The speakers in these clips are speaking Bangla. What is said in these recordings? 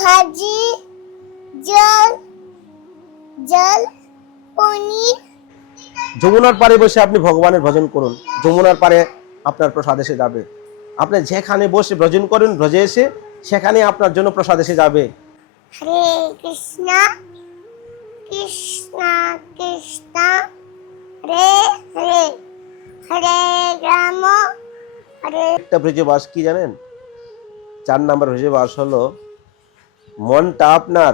ভাজি জল জল পনির। যমুনার পাড়ে বসে আপনি ভগবানের ভজন করুন। যমুনার পাড়ে আপনার প্রসাদ এসে যাবে। আপনি যেখানে বসে ভজন করুন ভজে এসে সেখানে আপনার জন্য প্রসাদ এসে যাবে। হরে কৃষ্ণ কৃষ্ণ কৃষ্ণ হরে হরে হরে রাম হরে। একটা ব্রিজে কি জানেন? চার নাম্বার ব্রিজে বাস হলো মনটা আপনার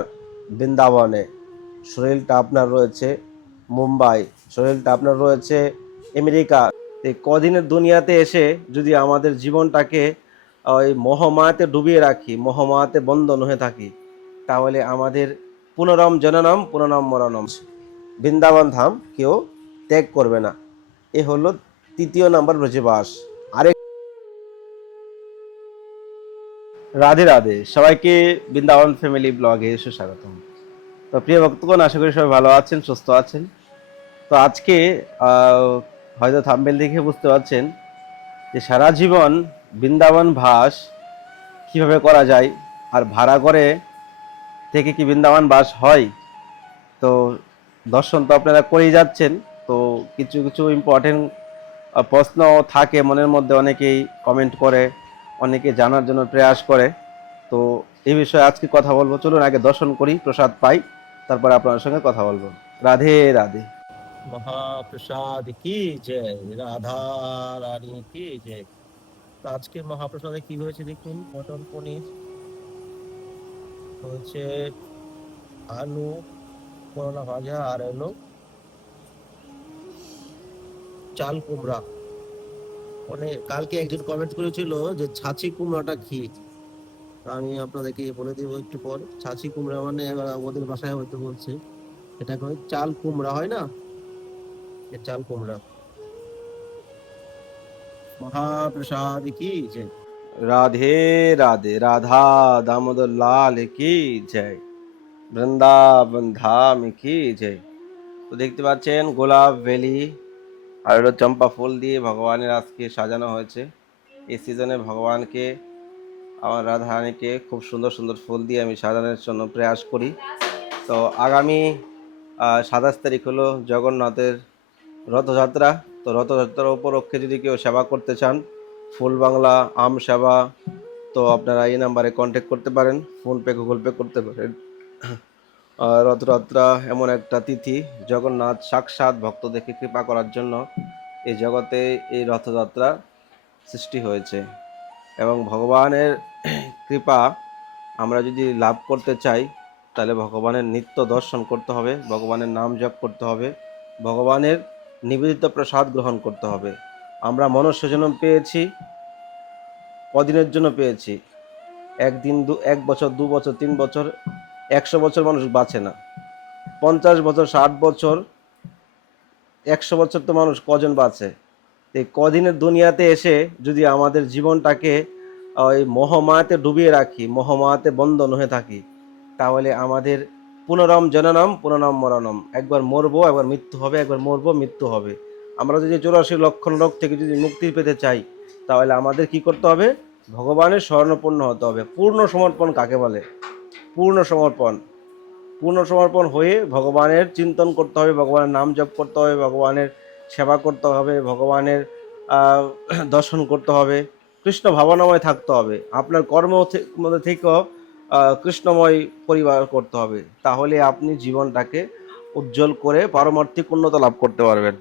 বৃন্দাবনে, শরীরটা আপনার রয়েছে মুম্বাই, শরীরটা আপনার রয়েছে আমেরিকা। এই কদিনের দুনিয়াতে এসে যদি আমাদের জীবনটাকে, ওই মহামায়াতে ডুবিয়ে রাখি, মহামায়াতে বন্ধন হয়ে থাকি, তাহলে আমাদের পুনরম জননম, পুনরম মরণম। বৃন্দাবন ধাম কেউ ত্যাগ করবে না। এ হলো তৃতীয় নম্বর ব্রজবাস। রাধে রাধে। সবাইকে বৃন্দাবন ফ্যামিলি ব্লগে এসে সুস্বাগতম তো প্রিয় ভক্তগণ, আশা করি সবাই ভালো আছেন, সুস্থ আছেন। তো আজকে হয়তো থাম্বেল দেখে বুঝতে পারছেন যে সারা জীবন বৃন্দাবন ভাস কীভাবে করা যায় আর ভাড়া করে থেকে কি বৃন্দাবন বাস হয়? তো দর্শন তো আপনারা করেই যাচ্ছেন। তো কিছু কিছু ইম্পর্টেন্ট প্রশ্ন থাকে মনের মধ্যে অনেকেই কমেন্ট করে। অনেকে জানার জন্য প্রয়াস করে। তো এই বিষয়ে আজকে কথা বলব। চলুন আগে দর্শন করি, প্রসাদ পাই, তারপর আপনার সঙ্গে কথা বলব। রাধে রাধে। মহাপ্রসাদ কি জয়? রাধা রানী কি তো আজকে মহাপ্রসাদে কি হয়েছে দেখুন, মটন পনির, হয়েছে আলু, করলা ভাজা, আর এলো চাল কুমড়া। মানে কালকে একজন কমেন্ট করেছিল যে ছাঁচি কুমড়াটা কি? আমি আপনাদেরকে বলে দেবো একটু পর। ছাঁচি কুমড়া মানে ওদের বাসায় হয়তো বলছে। এটা করে চাল কুমড়া, হয় না? চাল কুমড়া। মহাপ্রসাদ কি? যে রাধে রাধে, রাধা দামোদর লাল কি? জয় বৃন্দাবন ধাম কি? জয় তো দেখতে পাচ্ছেন গোলাপ বেলি আর হলো চম্পা ফুল দিয়ে ভগবানের আজকে সাজানো হয়েছে। এই সিজনে ভগবানকে, আমার রাধা রানীকে খুব সুন্দর সুন্দর ফুল দিয়ে আমি সাজানোর জন্য প্রয়াস করি। তো আগামী সাতাশ তারিখ হলো জগন্নাথের রথযাত্রা। তো রথযাত্রার উপলক্ষে যদি কেউ সেবা করতে চান, ফুল বাংলা, আম সেবা, তো আপনারা এই নাম্বারে কন্ট্যাক্ট করতে পারেন। ফোনপে গুগল পে করতে পারেন। রথযাত্রা এমন একটা তিথি। জগন্নাথ সাক্ষাৎ ভক্তদেরকে কৃপা করার জন্য এই জগতে এই রথযাত্রা সৃষ্টি হয়েছে। এবং ভগবানের কৃপা আমরা যদি লাভ করতে চাই, তাহলে ভগবানের নিত্য দর্শন করতে হবে, ভগবানের নাম জপ করতে হবে, ভগবানের নিবেদিত প্রসাদ গ্রহণ করতে হবে। আমরা মনুষ্য জন্ম পেয়েছি, কদিনের জন্য পেয়েছি? একদিন দু, এক বছর, দু বছর, তিন বছর একশো বছর মানুষ বাঁচে না। পঞ্চাশ বছর, ষাট বছর, একশো বছর তো মানুষ কজন বাঁচে? এই কদিনের দুনিয়াতে এসে যদি আমাদের জীবনটাকে, ওই মহামায়াতে ডুবিয়ে রাখি, মহামায়াতে বন্ধন হয়ে থাকি, তাহলে আমাদের পুনরম জননম, পুনরম মরণম। একবার মরবো, একবার মৃত্যু হবে, একবার মরবো, মৃত্যু হবে। আমরা যদি চৌরাশি লক্ষণ রোগ থেকে যদি মুক্তি পেতে চাই, তাহলে আমাদের কি করতে হবে? ভগবানের স্বর্ণপূর্ণ হতে হবে। পূর্ণ সমর্পণ কাকে বলে? পূর্ণ সমর্পণ পূর্ণ সমর্পণ হয়ে ভগবানের চিন্তন করতে হবে, ভগবানের নাম জপ করতে হবে, ভগবানের সেবা করতে হবে, ভগবানের দর্শন করতে হবে, কৃষ্ণ ভাবনাময় থাকতে হবে। আপনার কর্ম মধ্যে থেকেও কৃষ্ণময় পরিবার করতে হবে। তাহলে আপনি জীবনটাকে উজ্জ্বল করে পারমার্থিক উন্নতা লাভ করতে পারবেন।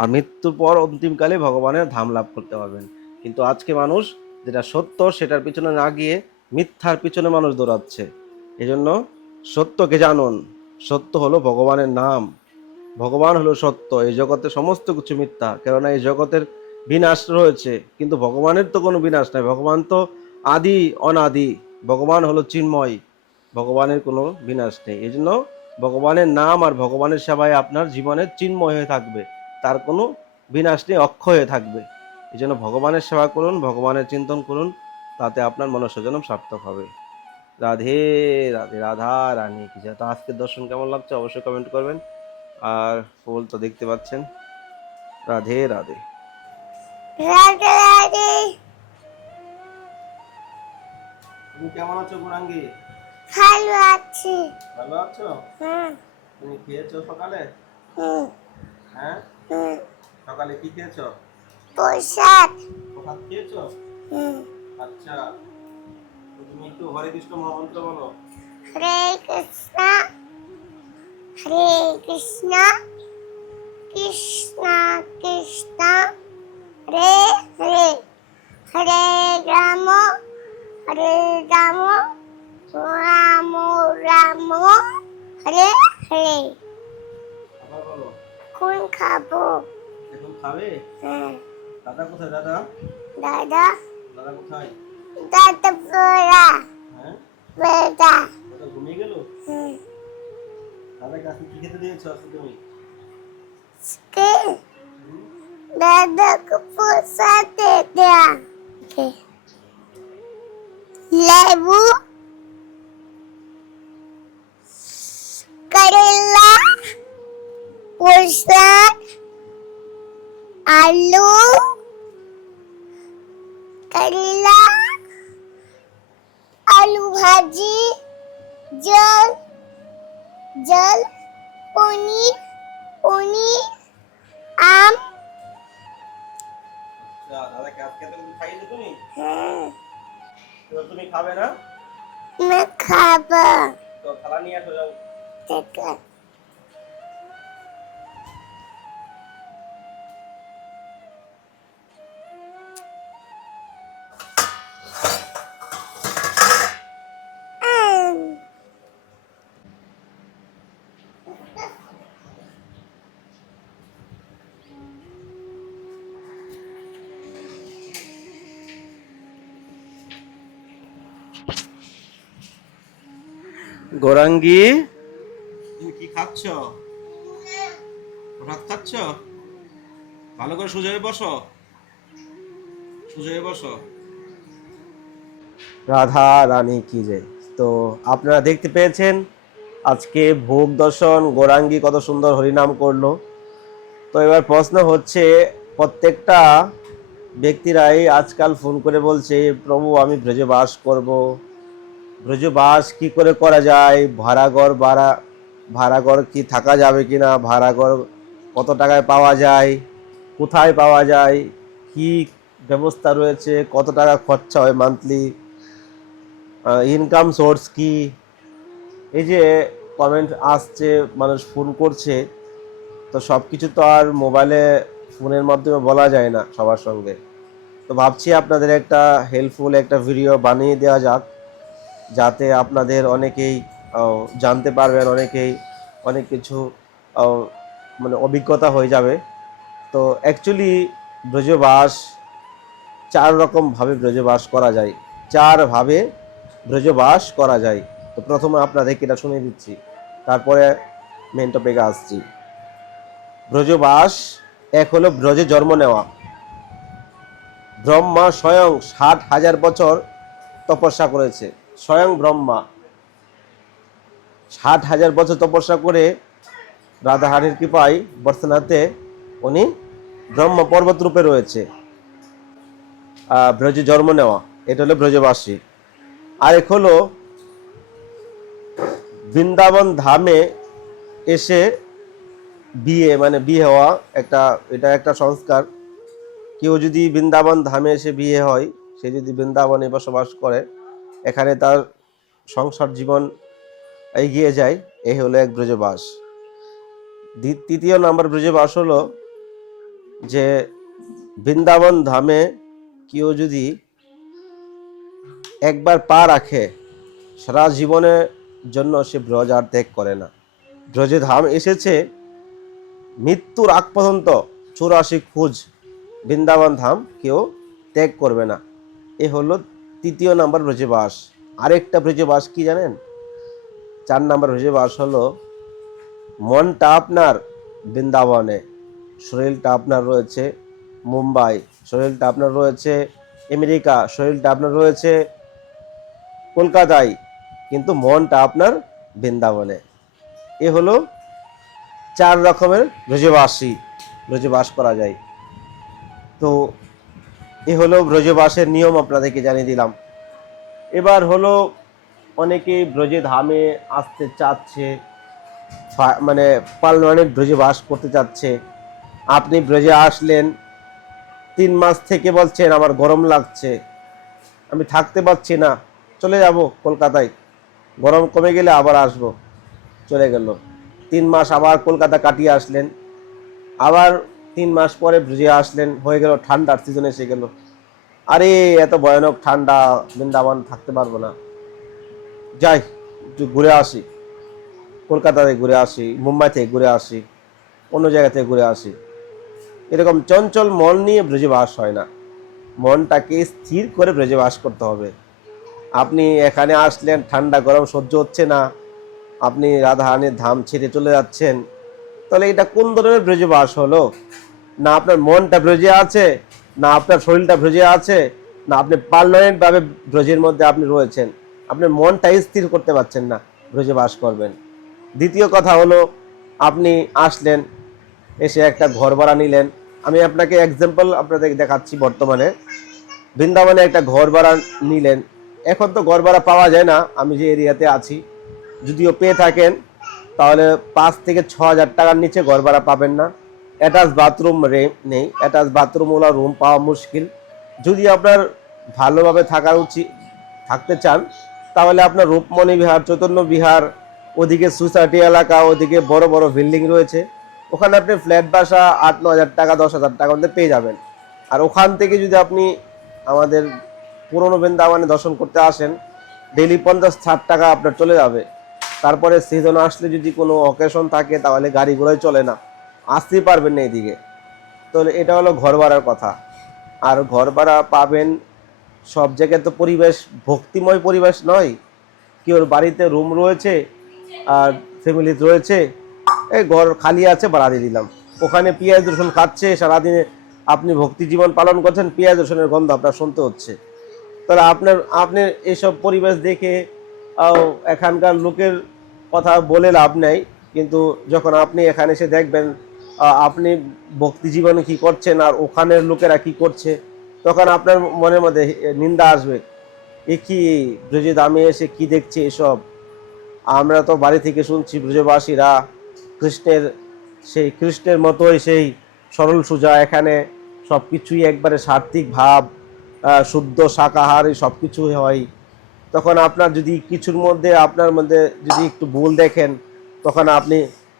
আর মৃত্যুর পর অন্তিমকালে ভগবানের ধাম লাভ করতে পারবেন। কিন্তু আজকে মানুষ যেটা সত্য, সেটার পিছনে না গিয়ে মিথ্যার পিছনে মানুষ দৌড়াচ্ছে। এজন্য সত্যকে জানুন। সত্য হলো ভগবানের নাম। ভগবান হলো সত্য। এই জগতে সমস্ত কিছু মিথ্যা। কেননা এই জগতের বিনাশ রয়েছে। কিন্তু ভগবানের তো কোনো বিনাশ নাই। ভগবান তো আদি, অনাদি। ভগবান হলো চিন্ময়। ভগবানের কোনো বিনাশ নেই। এই জন্য ভগবানের নাম আর ভগবানের সেবায় আপনার জীবনের চিন্ময় হয়ে থাকবে। তার কোনো বিনাশ নেই, অক্ষয় হয়ে থাকবে। এই জন্য ভগবানের সেবা করুন, ভগবানের চিন্তন করুন। তাতে আপনার মনুষ্যজনম সার্থক হবে। রাধে রাধে রাধা রানী কি যা তো আজকের দর্শন কেমন লাগছে? অবশ্যই কমেন্ট করবেন। আর ফুল তো দেখতে পাচ্ছেন। রাধে রাধে। রাধে রাধে। তুমি কেমন আছো গুণাঙ্গী ভালো আছে। ভালো আছো? হ্যাঁ। তুমি খেয়েছো সকালে? হ্যাঁ? সকালে কি খেয়েছো? প্রসাদ। প্রসাদ খেয়েছো? হুম। আচ্ছা। তুমি একটু হরে কৃষ্ণ মহামন্ত্র বলো। হরে কৃষ্ণ হরে কৃষ্ণ কৃষ্ণ কৃষ্ণ হরে হরে। হরে রাম হরে রাম রাম রাম হরে হরে। কোন খাব। এখন খাবে? হ্যাঁ। দাদা কোথায় দাদা? দাদা? দাদা কোথায়? দাদা বড়া হ্যাঁ বেদা দাদা ঘুমিয়ে গেল হুম দাদাকে আজকে কি খেতে দিয়েছ আজকে তুমি কে দাদাকে প্রসাদ দে দেয়া কে লেবু করেলা প্রসাদ আলু করেলা আলু ভাজি জল জল পনির পনির আম আচ্ছা দাদাকে আজকে তো তুমি খাইয়েছো তুমি হ্যাঁ এবার তুমি খাবে না मैं खाबा তো থালা নিয়ে আসো যাও देखा গোরাঙ্গি? তুমি কি খাচ্ছ? ভাত খাচ্ছ? ভালো করে সুজয়ে বসো। সুজয়ে বসো। রাধা রানী কি যে। তো আপনারা দেখতে পেয়েছেন আজকে ভোগ দর্শন গোরাঙ্গি কত সুন্দর হরিনাম করল। তো এবার প্রশ্ন হচ্ছে প্রত্যেকটা ব্যক্তিরাই আজকাল ফোন করে বলছে প্রভু আমি ব্রজে বাস করব। ব্রজে বাস কি করে করা যায়? ভাড়াঘর ভাড়া, ভাড়াঘর কি থাকা যাবে কি না ভাড়াঘর কত টাকায় পাওয়া যায়? কোথায় পাওয়া যায়? কি ব্যবস্থা রয়েছে? কত টাকা খরচা হয় মান্থলি ইনকাম সোর্স কি? এই যে কমেন্ট আসছে, মানুষ ফোন করছে, তো সব কিছু তো আর মোবাইলে ফোনের মাধ্যমে বলা যায় না সবার সঙ্গে। তো ভাবছি আপনাদের একটা হেল্পফুল একটা ভিডিও বানিয়ে দেওয়া যাক। যাতে আপনাদের অনেকেই জানতে পারবেন, অনেকেই, অনেক কিছু মানে অভিজ্ঞতা হয়ে যাবে। তো অ্যাকচুয়ালি ব্রজবাস, চার রকমভাবে ব্রজবাস করা যায়। চারভাবে ব্রজবাস করা যায়। তো প্রথমে আপনাদেরকে এটা শুনে দিচ্ছি, তারপরে মেন টপিকে আসছি। ব্রজবাস, এক হলো ব্রজে জন্ম নেওয়া। ব্রহ্মা স্বয়ং ষাট হাজার বছর তপস্যা করেছে। স্বয়ং ব্রহ্মা। ষাট হাজার বছর তপস্যা করে রাধাহানির কৃপায় বর্তনাতে উনি ব্রহ্ম পর্বত রূপে রয়েছে। ব্রজে জন্ম নেওয়া, এটা হলো ব্রজবাসী। আরেক হলো বৃন্দাবন ধামে এসে বিয়ে মানে বিয়ে হওয়া একটা, এটা একটা সংস্কার। কেউ যদি বৃন্দাবন ধামে এসে বিয়ে হয়, সে যদি বৃন্দাবনে বসবাস করে এখানে তার সংসার জীবন এগিয়ে যায়, এই হলো এক ব্রজবাস। তৃতীয় নাম্বার ব্রজবাস হলো যে বৃন্দাবন ধামে কেউ যদি একবার পা রাখে, সারা জীবনের জন্য সে ব্রজ আর ত্যাগ করে না। ব্রজে ধাম এসেছে, মৃত্যুর আগ পর্যন্ত চুরাশি খোঁজ বৃন্দাবন ধাম কেউ ত্যাগ করবে না। এ হলো তৃতীয় নাম্বার ব্রজবাস আরেকটা ব্রজবাস কি জানেন? চার নাম্বার ব্রজবাস হলো মনটা আপনার বৃন্দাবনে। শরীরটা আপনার রয়েছে মুম্বাই শরীরটা আপনার রয়েছে আমেরিকা শরীরটা আপনার রয়েছে কলকাতায়, কিন্তু মনটা আপনার বৃন্দাবনে। এ হলো চার রকমের ব্রজবাসী ব্রজবাস করা যায়। তো এ হলো ব্রজবাসের নিয়ম আপনাদেরকে জানিয়ে দিলাম। এবার হলো অনেকেই ব্রজে ধামে আসতে চাচ্ছে মানে পার্মানেন্ট ব্রজে বাস করতে চাচ্ছে। আপনি ব্রজে আসলেন, তিন মাস থেকে বলছেন আমার গরম লাগছে। আমি থাকতে পারছি না, চলে যাব কলকাতায়। গরম কমে গেলে আবার আসব। চলে গেল। তিন মাস আবার কলকাতা কাটিয়ে আসলেন। আবার তিন মাস পরে ব্রিজে আসলেন, হয়ে গেল ঠান্ডার সিজন এসে গেল। আরে, এত ভয়ানক ঠান্ডা, বৃন্দাবন থাকতে পারব না। যাই, একটু ঘুরে আসি। কলকাতা থেকে ঘুরে আসি মুম্বাই থেকে ঘুরে আসি, অন্য জায়গা থেকে ঘুরে আসি। এরকম চঞ্চল মন নিয়ে ব্রজে বাস হয় না। মনটাকে স্থির করে ব্রজে বাস করতে হবে। আপনি এখানে আসলেন, ঠান্ডা গরম সহ্য হচ্ছে না। আপনি রাধারানীর ধাম ছেড়ে চলে যাচ্ছেন। তাহলে এটা কোন ধরনের ব্রজে বাস হলো? না আপনার মনটা ব্রজে আছে, না আপনার শরীরটা ব্রজে আছে, না আপনি পার্মানেন্ট ভাবে ব্রজের মধ্যে আপনি রয়েছেন। আপনি মনটাই স্থির করতে পারছেন না ব্রজে বাস করবেন। দ্বিতীয় কথা হলো, আপনি আসলেন, এসে একটা ঘর ভাড়া নিলেন। আমি আপনাকে এক্সাম্পল আপনাদের দেখাচ্ছি বর্তমানে। বৃন্দাবনে একটা ঘর ভাড়া নিলেন। এখন তো ঘর ভাড়া পাওয়া যায় না, আমি যে এরিয়াতে আছি। যদিও পেয়ে থাকেন, তাহলে পাঁচ থেকে ছ হাজার টাকার নিচে ঘর ভাড়া পাবেন না। অ্যাটাচ বাথরুম নেই। অ্যাটাচ বাথরুমওয়ালা রুম পাওয়া মুশকিল। যদি আপনার ভালোভাবে থাকা উচিত থাকতে চান, তাহলে আপনার রূপমণি বিহার, চৈতন্য বিহার, ওদিকে সোসাইটি এলাকা, ওদিকে বড় বড় বিল্ডিং রয়েছে। ওখানে আপনি ফ্ল্যাট বাসা আট, ন হাজার টাকা, দশ হাজার টাকার মধ্যে পেয়ে যাবেন। আর ওখান থেকে যদি আপনি আমাদের পুরনো বৃন্দাবনে দর্শন করতে আসেন ডেলি পঞ্চাশ, ষাট টাকা আপনার চলে যাবে। তারপরে সিজন আসলে যদি কোনো অকেশন থাকে, তাহলে গাড়ি ঘোড়ায় চলে না। আসতেই পারবেন না এদিকে। তো এটা হলো ঘর ভাড়ার কথা। আর ঘর ভাড়া পাবেন সব জায়গায় তো পরিবেশ, ভক্তিময় পরিবেশ নয়। কেউ বাড়িতে রুম রয়েছে, আর ফ্যামিলি রয়েছে, এই ঘর খালি আছে, ভাড়া দিয়ে দিলাম। ওখানে পেঁয়াজ, রসুন খাচ্ছে, সারাদিনে আপনি ভক্তি জীবন পালন করছেন, পেঁয়াজ, রসুনের গন্ধ আপনার শুনতে হচ্ছে। তাহলে আপনার, আপনি এইসব পরিবেশ দেখে এখানকার লোকের কথা বলে লাভ নেই। কিন্তু যখন আপনি এখানে এসে দেখবেন আপনি ভক্তি জীবনে কি করছেন আর ওখানের লোকেরা কি করছে? তখন আপনার মনের মধ্যে নিন্দা আসবে, এ কি ব্রজে দামে এসে কি দেখছে এসব? আমরা তো বাড়ি থেকে শুনছি ব্রজবাসীরা কৃষ্ণের সেই কৃষ্ণের মতোই সেই সরল সুজা, এখানে সব কিছুই একবারে সাত্বিক ভাব শুদ্ধ শুদ্ধ এই সব কিছুই হয়। তখন আপনার যদি কিছুর মধ্যে, আপনার মধ্যে যদি একটু ভুল দেখেন, তখন আপনি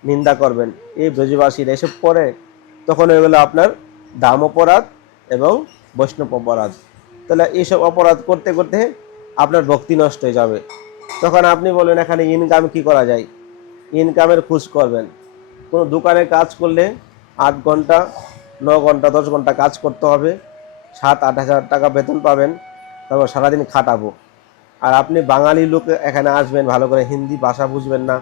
নিন্দা করবেন। এই ব্রজবাসীরা এসব করে তখন হয়ে গেলো আপনার দাম অপরাধ এবং বৈষ্ণব অপরাধ। তাহলে এইসব অপরাধ করতে করতে আপনার ভক্তি নষ্ট হয়ে যাবে। তখন আপনি বলেন এখানে ইনকাম কি করা যায়? ইনকামের খোঁজ করবেন। কোনো দোকানে কাজ করলে আট ঘণ্টা, ন ঘণ্টা, দশ ঘণ্টা কাজ করতে হবে। সাত, আট হাজার টাকা বেতন পাবেন, তারপর সারাদিন খাটাবো। আর আপনি বাঙালি লোক এখানে আসবেন, ভালো করে হিন্দি ভাষা বুঝবেন না।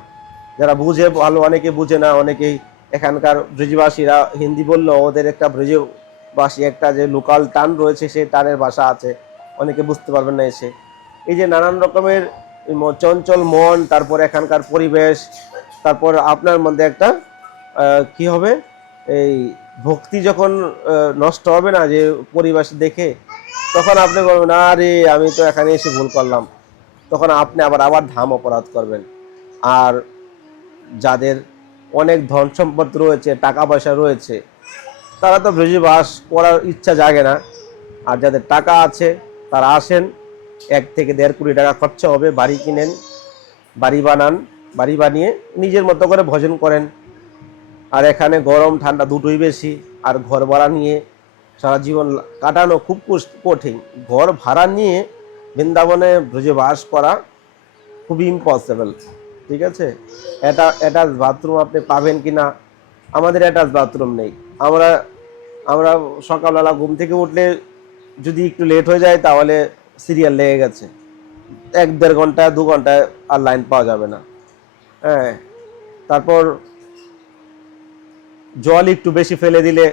যারা বুঝে, ভালো অনেকে বুঝে না, অনেকেই এখানকার ব্রিজবাসীরা হিন্দি বললেও ওদের একটা ব্রিজবাসী একটা যে লোকাল টান রয়েছে, সেই টানের ভাষা আছে। অনেকে বুঝতে পারবেন না এসে। এই যে নানান রকমের চঞ্চল মন, তারপর এখানকার পরিবেশ, তারপর আপনার মধ্যে একটা কি হবে? এই ভক্তি যখন নষ্ট হবে না, যে পরিবেশ দেখে, তখন আপনি বলবেন, আরে, আমি তো এখানে এসে ভুল করলাম। তখন আপনি আবার আবার ধাম অপরাধ করবেন। আর যাদের অনেক ধন সম্পদ রয়েছে, টাকা পয়সা রয়েছে, তারা তো ব্রজে বাস করার ইচ্ছা জাগে না। আর যাদের টাকা আছে, তারা আসেন, এক থেকে দেড় কোটি টাকা খরচা হবে, বাড়ি কিনেন, বাড়ি বানান, বাড়ি বানিয়ে নিজের মতো করে ভজন করেন। আর এখানে গরম, ঠান্ডা দুটোই বেশি, আর ঘর ভাড়া নিয়ে সারা জীবন কাটানো খুব কঠিন। ঘর ভাড়া নিয়ে বৃন্দাবনে ব্রজে বাস করা খুবই ইম্পসিবল ঠিক আছে? এটা অ্যাটাচ বাথরুম আপনি পাবেন কি না আমাদের অ্যাটাচ বাথরুম নেই। আমরা আমরা সকালবেলা ঘুম থেকে উঠলে যদি একটু লেট হয়ে যায় তাহলে সিরিয়াল লেগে গেছে। এক দেড় ঘণ্টা, দু ঘন্টায় আর লাইন পাওয়া যাবে না। হ্যাঁ। তারপর জল একটু বেশি ফেলে দিলে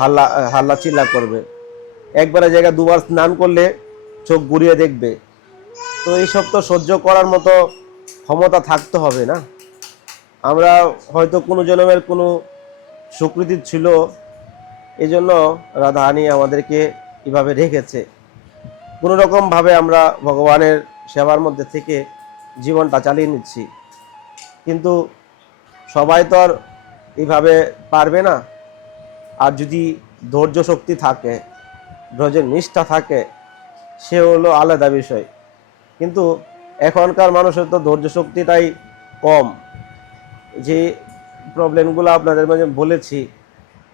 হাল্লা হাল্লা চিল্লা করবে। একবারে জায়গা দুবার স্নান করলে চোখ ঘুরিয়ে দেখবে। তো এইসব তো সহ্য করার মতো ক্ষমতা থাকতে হবে না। আমরা হয়তো কোনো জন্মের কোনো স্বীকৃতি ছিল এই জন্য রাধাহানি আমাদেরকে এভাবে রেখেছে। কোনো রকমভাবে আমরা ভগবানের সেবার মধ্যে থেকে জীবনটা চালিয়ে নিচ্ছি। কিন্তু সবাই তো আর এইভাবে পারবে না। আর যদি ধৈর্য শক্তি থাকে ধৈর্যের নিষ্ঠা থাকে সে হলো আলাদা বিষয়। কিন্তু এখনকার মানুষের তো ধৈর্য শক্তিটাই কম। যে প্রবলেমগুলো আপনাদের মাঝে বলেছি,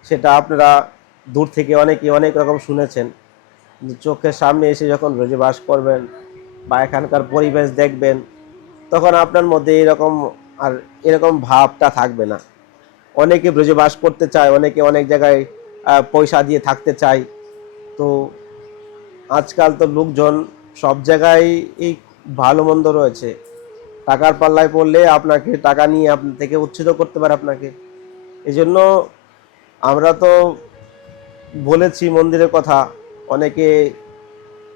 সেটা আপনারা দূর থেকে অনেকে অনেক রকম শুনেছেন। চোখের সামনে এসে যখন রোজে বাস করবেন বা এখানকার পরিবেশ দেখবেন, তখন আপনার মধ্যে এরকম আর এরকম ভাবটা থাকবে না। অনেকে ব্রজে বাস করতে চায়, অনেকে অনেক জায়গায় পয়সা দিয়ে থাকতে চায়। তো আজকাল তো লোকজন সব জায়গায় এই ভালো মন্দ রয়েছে। টাকার পাল্লায় পড়লে আপনাকে টাকা নিয়ে আপনার থেকে উচ্ছেদ করতে পারে আপনাকে। এই জন্য আমরা তো বলেছি মন্দিরের কথা। অনেকে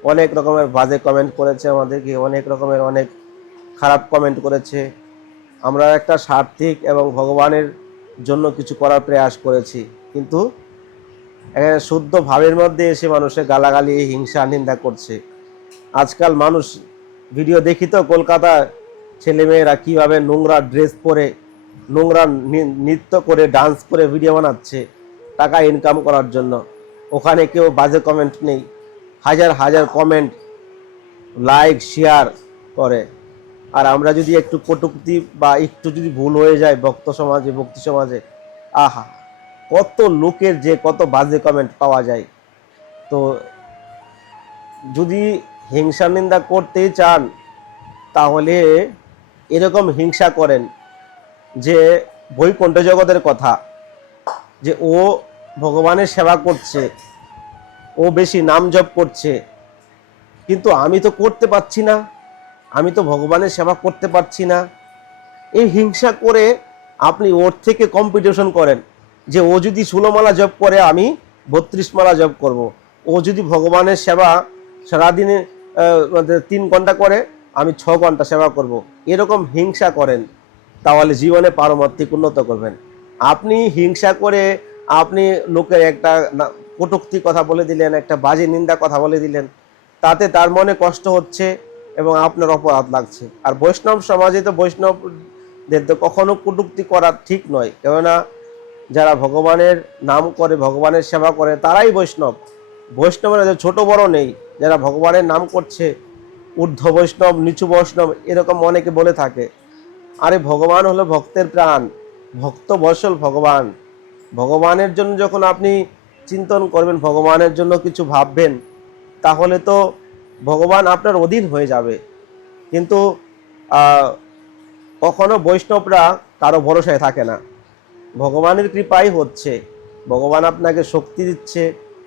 অনেক রকমের বাজে কমেন্ট করেছে আমাদেরকে, অনেক রকমের অনেক খারাপ কমেন্ট করেছে। আমরা একটা সার্থিক এবং ভগবানের জন্য কিছু করার প্রয়াস করেছি। কিন্তু এখানে শুদ্ধ ভাবের মধ্যে এসে মানুষের গালাগালি, হিংসা, নিন্দা করছে। আজকাল মানুষ ভিডিও দেখি তো কলকাতার ছেলেমেয়েরা কীভাবে নোংরা ড্রেস পরে, নোংরা নৃত্য করে ডান্স করে ভিডিও বানাচ্ছে, টাকা ইনকাম করার জন্য। ওখানে কেউ বাজে কমেন্ট নেই। হাজার হাজার কমেন্ট লাইক শেয়ার করে। আর আমরা যদি একটু কটুক্তি বা একটু যদি ভুল হয়ে যায় ভক্ত সমাজে, ভক্তি সমাজে, আহা, কত লোকের যে কত বাজে কমেন্ট পাওয়া যায়। তো যদি হিংসা নিন্দা করতেই চান, তাহলে এরকম হিংসা করেন যে বৈকুণ্ঠ জগতের কথা, যে ও ভগবানের সেবা করছে, ও বেশি নাম জপ করছে কিন্তু আমি তো করতে পারছি না, আমি তো ভগবানের সেবা করতে পারছি না এই হিংসা করে আপনি ওর থেকে কম্পিটিশন করেন, যে ও যদি ষোলো মালা জপ করে, আমি বত্রিশ মালা জপ করব। ও যদি ভগবানের সেবা সারাদিনে তিন ঘণ্টা করে, আমি ছ ঘণ্টা সেবা করব। এরকম হিংসা করেন, তাহলে জীবনে পারমার্থিক উন্নত করবেন। আপনি হিংসা করে আপনি লোকের একটা কটূক্তি কথা বলে দিলেন, একটা বাজে নিন্দা কথা বলে দিলেন, তাতে তার মনে কষ্ট হচ্ছে এবং আপনার অপরাধ লাগছে। আর বৈষ্ণব সমাজে তো বৈষ্ণবদের তো কখনো কটূক্তি করা ঠিক নয়, কেননা যারা ভগবানের নাম করে, ভগবানের সেবা করে, তারাই বৈষ্ণব। বৈষ্ণবের ছোট বড় নেই। যারা ভগবানের নাম করছে, ঊর্ধ্ব বৈষ্ণব, নিচু বৈষ্ণব, এরকম অনেকে বলে থাকে। আরে ভগবান হলো ভক্তের প্রাণ, ভক্ত বসল ভগবান। ভগবানের জন্য যখন আপনি চিন্তন করবেন, ভগবানের জন্য কিছু ভাববেন, তাহলে তো ভগবান আপনার অধীন হয়ে যাবে। কিন্তু কখনো বৈষ্ণবরা কারও ভরসায় থাকে না। ভগবানের কৃপাই হচ্ছে, ভগবান আপনাকে শক্তি দিচ্ছে,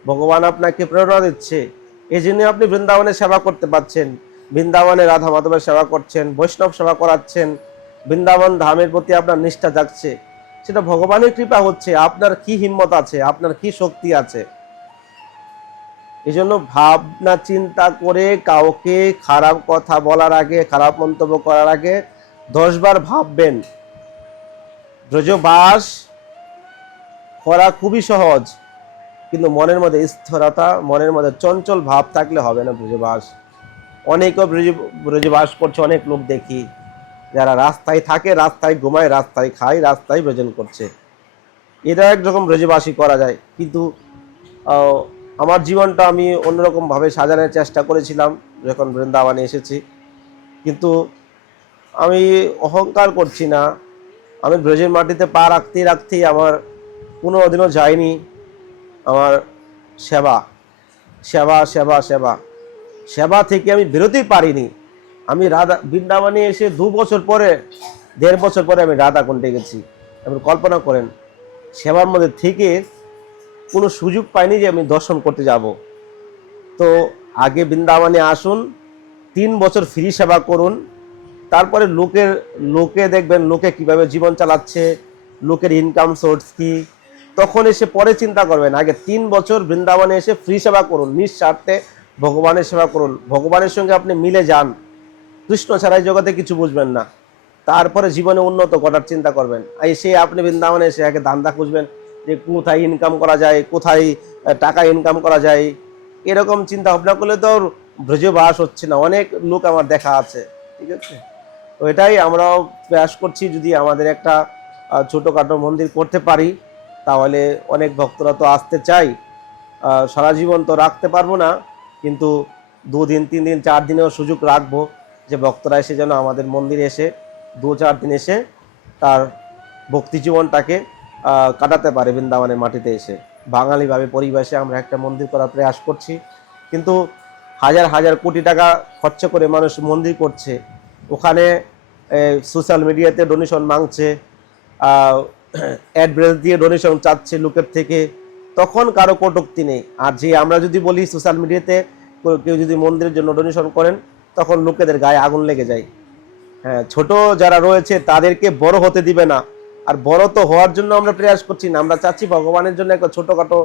ভগবান আপনাকে প্রেরণা দিচ্ছে। এই জন্য আপনি বৃন্দাবনের সেবা করতে পারছেন। বৃন্দাবনে রাধা মাধবের সেবা করছেন, বৈষ্ণব সেবা করাচ্ছেন, বৃন্দাবন ধামের প্রতি আপনার নিষ্ঠা জাগছে। সেটা ভগবানের কৃপা হচ্ছে, আপনার কি হিম্মত আছে, আপনার কি শক্তি আছে? এই জন্য ভাবনা চিন্তা করে কাউকে খারাপ কথা বলার আগে, খারাপ মন্তব্য করার আগে দশবার ভাববেন। ব্রজবাস করা খুবই সহজ। কিন্তু মনের মধ্যে স্থিরতা, মনের মধ্যে চঞ্চল ভাব থাকলে হবে না ব্রজবাস। অনেকেও ব্রজ, ব্রজবাস করছে, অনেক লোক দেখি। যারা রাস্তায় থাকে, রাস্তায় ঘুমায়, রাস্তায় খায়, রাস্তায় ভোজন করছে। এটা একরকম ব্রজবাসী করা যায়। কিন্তু আমার জীবনটা আমি অন্যরকমভাবে সাজানোর চেষ্টা করেছিলাম যখন বৃন্দাবনে এসেছি। কিন্তু আমি অহংকার করছি না। আমি ব্রজের মাটিতে পা রাখতে রাখতেই আমার কোনো দিনও যায়নি। আমার সেবা সেবা সেবা সেবা। সেবা থেকে আমি বেরোতেই পারিনি। আমি রাধা, বৃন্দাবনে এসে দু বছর পরে, দেড় বছর পরে আমি রাধা কুণ্ডে গেছি। আপনি কল্পনা করেন, সেবার মধ্যে থেকে কোনো সুযোগ পাইনি যে আমি দর্শন করতে যাব। তো আগে বৃন্দাবনে আসুন, তিন বছর ফ্রি সেবা করুন। তারপরে লোকের, লোকে দেখবেন লোকে কীভাবে জীবন চালাচ্ছে, লোকের ইনকাম সোর্স কি তখন এসে পরে চিন্তা করবেন, আগে তিন বছর বৃন্দাবনে এসে ফ্রি সেবা করুন, নিঃস্বার্থে ভগবানের সেবা করুন। ভগবানের সঙ্গে আপনি মিলে যান। কৃষ্ণ ছাড়াই জগতে কিছু বুঝবেন না। তারপরে জীবনে উন্নত করার চিন্তা করবেন। এসে আপনি বৃন্দাবনে এসে আগে ধান্দা খুঁজবেন যে কোথায় ইনকাম করা যায়, কোথায় টাকা ইনকাম করা যায়। এরকম চিন্তা ভাবনা করলে তো ব্রজে বাস হচ্ছে না। অনেক লোক আমার দেখা আছে, ঠিক আছে? তো এটাই আমরাও প্রয়াস করছি যদি আমাদের একটা ছোটোখাটো মন্দির করতে পারি। তাহলে অনেক ভক্তরা তো আসতে চাই। সারা জীবন তো রাখতে পারব না, কিন্তু দুদিন তিন দিন চার দিনেও সুযোগ রাখব যে ভক্তরা এসে যেন আমাদের মন্দিরে এসে দু, চার দিন এসে তার ভক্তি জীবনটাকে কাটাতে পারে বৃন্দাবনের মাটিতে এসে। বাঙালিভাবে পরিবেশে আমরা একটা মন্দির করার প্রয়াস করছি, কিন্তু হাজার হাজার কোটি টাকা খরচ করে মানুষ মন্দির করছে। ওখানে সোশ্যাল মিডিয়াতে ডোনেশন মাংছে অ্যাড্রেস দিয়ে ডোনেশন চাচ্ছে লোকের থেকে, তখন কারও কটুক্তি নেই। আর যে আমরা যদি বলি সোশ্যাল মিডিয়াতে কেউ যদি মন্দিরের জন্য ডোনেশন করেন, তখন লোকেদের গায়ে আগুন লেগে যায়। হ্যাঁ ছোট যারা রয়েছে, তাদেরকে বড় হতে দিবে না। আর বড় তো হওয়ার জন্য আমরা প্রয়াস করছি না। আমরা চাচ্ছি ভগবানের জন্য একটা ছোটোখাটো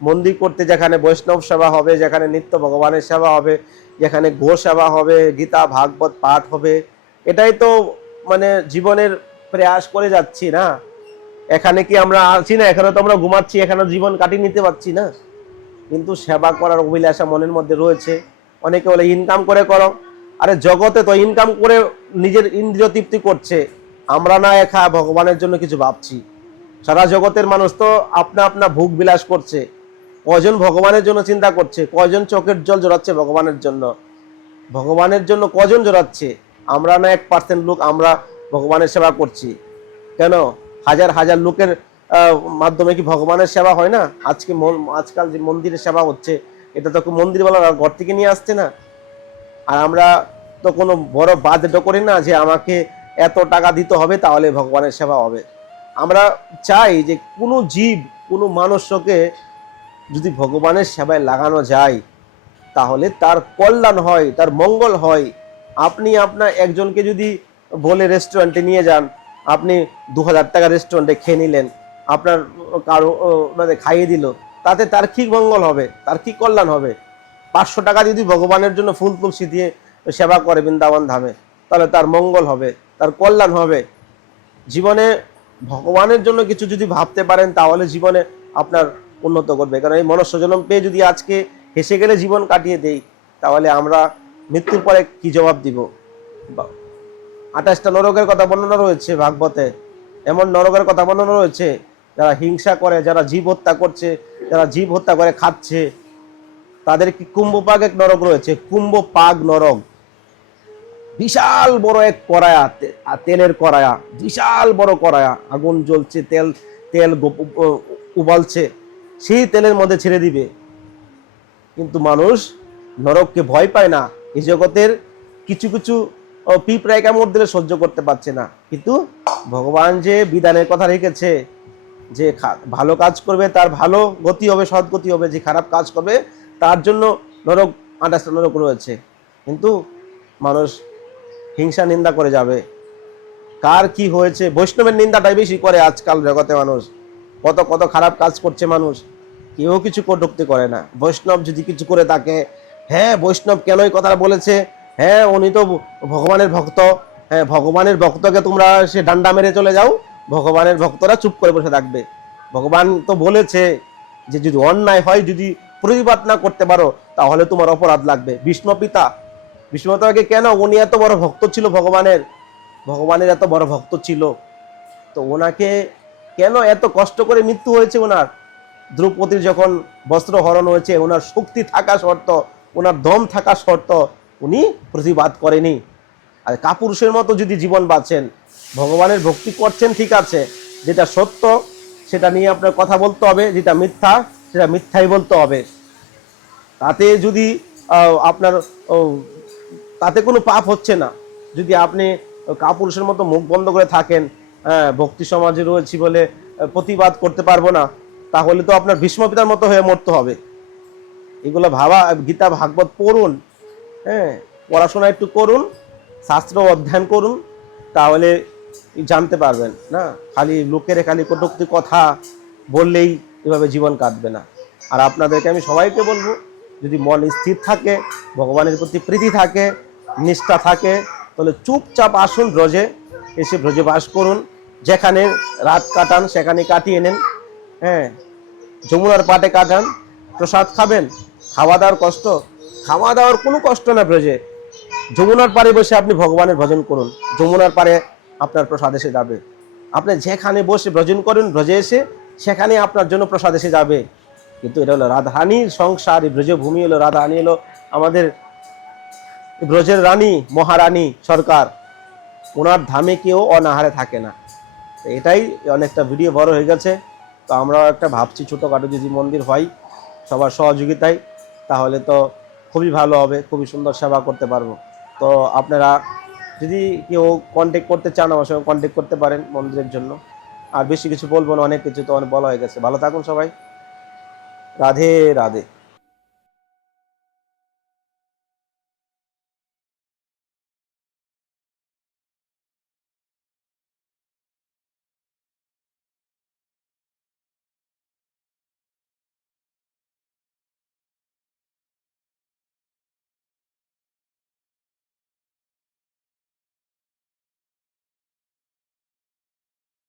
মন্দির করতে, যেখানে বৈষ্ণব সেবা হবে, যেখানে নিত্য ভগবানের সেবা হবে, যেখানে গো সেবা হবে, গীতা, ভাগবত পাঠ হবে। এটাই তো মানে জীবনের প্রয়াস করে যাচ্ছি না। এখানে কি আমরা আছি না? এখানে তো আমরা ঘুমাচ্ছি, এখানে জীবন কাটিয়ে নিতে পারছি না। কিন্তু সেবা করার অভিলাষা মনের মধ্যে রয়েছে। অনেকে বলে ইনকাম করে করো। আরে, জগতে তো ইনকাম করে নিজের ইন্দ্রিয় তৃপ্তি করছে। আমরা না একা ভগবানের জন্য কিছু ভাবছি। সারা জগতের মানুষ তো আপনা আপনা ভোগ বিলাস করছে। কজন ভগবানের জন্য চিন্তা করছে? কজন চোখের জল জড়াচ্ছে ভগবানের জন্য? ভগবানের জন্য কজন জড়াচ্ছে? আমরা না এক পার্সেন্ট লোক, আমরা ভগবানের সেবা করছি। কেন? হাজার হাজার লোকের মাধ্যমে কি ভগবানের সেবা হয় না? আজকে আজকাল যে মন্দিরের সেবা হচ্ছে, এটা তো মন্দিরওয়ালারা ঘর থেকে নিয়ে আসছে না। আর আমরা তো কোনো বড় বাজেট করি না যে আমাকে এত টাকা দিতে হবে, তাহলে ভগবানের সেবা হবে। আমরা চাই যে কোনো জীব, কোনো মানুষকে যদি ভগবানের সেবায় লাগানো যায়, তাহলে তার কল্যাণ হয়, তার মঙ্গল হয়। আপনি আপনার একজনকে যদি বলে রেস্টুরেন্টে নিয়ে যান আপনি দু হাজার টাকা রেস্টুরেন্টে খেয়ে নিলেন, আপনার কারও মানে খাইয়ে দিল, তাতে তার কি মঙ্গল হবে? তার কি কল্যাণ হবে? পাঁচশো টাকা যদি ভগবানের জন্য ফুল তুলসী দিয়ে সেবা করে বৃন্দাবন ধামে, তাহলে তার মঙ্গল হবে, তার কল্যাণ হবে। জীবনে ভগবানের জন্য কিছু যদি ভাবতে পারেন, তাহলে জীবনে আপনার উন্নত করবে কারণ এই মনুষ্য জন্ম পেয়ে যদি আজকে হেসে গেলে জীবন কাটিয়ে দেই, তাহলে আমরা মৃত্যুর পরে কি জবাব দিব? আঠাশটা নরকের কথা বর্ণনা রয়েছে ভাগবতে। এমন নরকের কথা বর্ণনা রয়েছে, যারা হিংসা করে, যারা জীব হত্যা করছে, যারা জীব হত্যা করে খাচ্ছে, তাদের কি কুম্ভপাক এক নরক রয়েছে? কুম্ভপাক নরক। বিশাল বড় এক কড়ায়া তেলের কড়ায়া বিশাল বড় কড়ায়া আগুন জ্বলছে, তেল তেল উবালছে, সেই তেলের মধ্যে ছেড়ে দিবে। কিন্তু মানুষ নরককে ভয় পায় না। এই জগতের কিছু কিছু পিঁপড়ায় কামড় দিলে সহ্য করতে পারছে না। কিন্তু ভগবান যে বিধানের কথা রেখেছে, যে ভালো কাজ করবে, তার ভালো গতি হবে সদ্গতি হবে, যে খারাপ কাজ করবে, তার জন্য নরক আঠাশটা নরক রয়েছে। কিন্তু মানুষ হিংসা, নিন্দা করে যাবে। কার কি হয়েছে? বৈষ্ণবের নিন্দাটাই বেশি করে আজকাল জগতে মানুষ। কত কত খারাপ কাজ করছে মানুষ। কেউ কিছু কটুক্তি করে না। বৈষ্ণব যদি কিছু করে থাকে হ্যাঁ বৈষ্ণব কেন এই কথা বলেছে? হ্যাঁ উনি তো ভগবানের ভক্ত। হ্যাঁ ভগবানের ভক্তকে তোমরা সে ডান্ডা মেরে চলে যাও। ভগবানের ভক্তরা চুপ করে বসে থাকবে। ভগবান তো বলেছে যে যদি অন্যায় হয়, যদি প্রতিবাদ না করতে পারো, তাহলে তোমার অপরাধ লাগবে। বিষ্ণু পিতা। বিষ্ণু পিতাকে কেন? উনি এত বড় ভক্ত ছিল ভগবানের। ভগবানের এত বড় ভক্ত ছিল। তো ওনাকে কেন এত কষ্ট করে মৃত্যু হয়েছে ওনার? দ্রৌপদীর যখন বস্ত্র হরণ হয়েছে, ওনার শক্তি থাকা শর্ত, ওনার দম থাকা শর্ত উনি প্রতিবাদ করেনি। আর কাপুরুষের মতো যদি জীবন বাঁচেন, ভগবানের ভক্তি করছেন, ঠিক আছে, যেটা সত্য, সেটা নিয়ে আপনার কথা বলতে হবে, যেটা মিথ্যা, সেটা মিথ্যাই বলতে হবে। তাতে যদি আপনার তাতে কোনো পাপ হচ্ছে না। যদি আপনি কাপুরুষের মতো মুখ বন্ধ করে থাকেন হ্যাঁ ভক্তি সমাজে রয়েছি বলে প্রতিবাদ করতে পারব না, তাহলে তো আপনার ভীষ্ম পিতার মতো হয়ে মরতে হবে। এগুলো ভাবা, গীতা ভাগবত পড়ুন হ্যাঁ পড়াশোনা একটু করুন, শাস্ত্র অধ্যয়ন করুন, তাহলে জানতে পারবেন, না? খালি লোকের খালি কটুক্তি কথা বললেই এভাবে জীবন কাটবে না। আর আপনাদেরকে আমি সবাইকে বলব, যদি মন স্থির থাকে, ভগবানের প্রতি প্রীতি থাকে, নিষ্ঠা থাকে, তাহলে চুপচাপ আসুন ব্রজে, এসে ব্রজে বাস করুন, যেখানে রাত কাটান, সেখানে কাটিয়ে নেন হ্যাঁ? যমুনার পাটে কাটান, প্রসাদ খাবেন খাওয়া দাওয়ার কষ্ট খাওয়া দাওয়ার কোনো কষ্ট না ব্রজে। যমুনার পাড়ে বসে আপনি ভগবানের ভজন করুন। যমুনার পাড়ে আপনার প্রসাদ এসে যাবে। আপনি যেখানে বসে ভজন করুন, ব্রজে এসে সেখানে আপনার জন্য প্রসাদ এসে যাবে। কিন্তু এটা হলো রাধারানীর সংসার, এই ব্রজভূমি হলো রাধারানী, হলো আমাদের ব্রজের রানী, মহারানী সরকার। ওনার ধামে কেউ অনাহারে থাকে না। এটাই অনেকটা ভিডিও বড় হয়ে গেছে। তো আমরাও একটা ভাবছি ছোটোখাটো যদি মন্দির হয় সবার সহযোগিতায়, তাহলে তো খুবই ভালো হবে, খুবই সুন্দর সেবা করতে পারব। তো আপনারা যদি কেউ কন্ট্যাক্ট করতে চান আমার সঙ্গে কন্ট্যাক্ট করতে পারেন মন্দিরের জন্য। আর বেশি কিছু বলব না, অনেক কিছু তো অনেক বলা হয়ে গেছে। ভালো থাকুন সবাই। রাধে রাধে।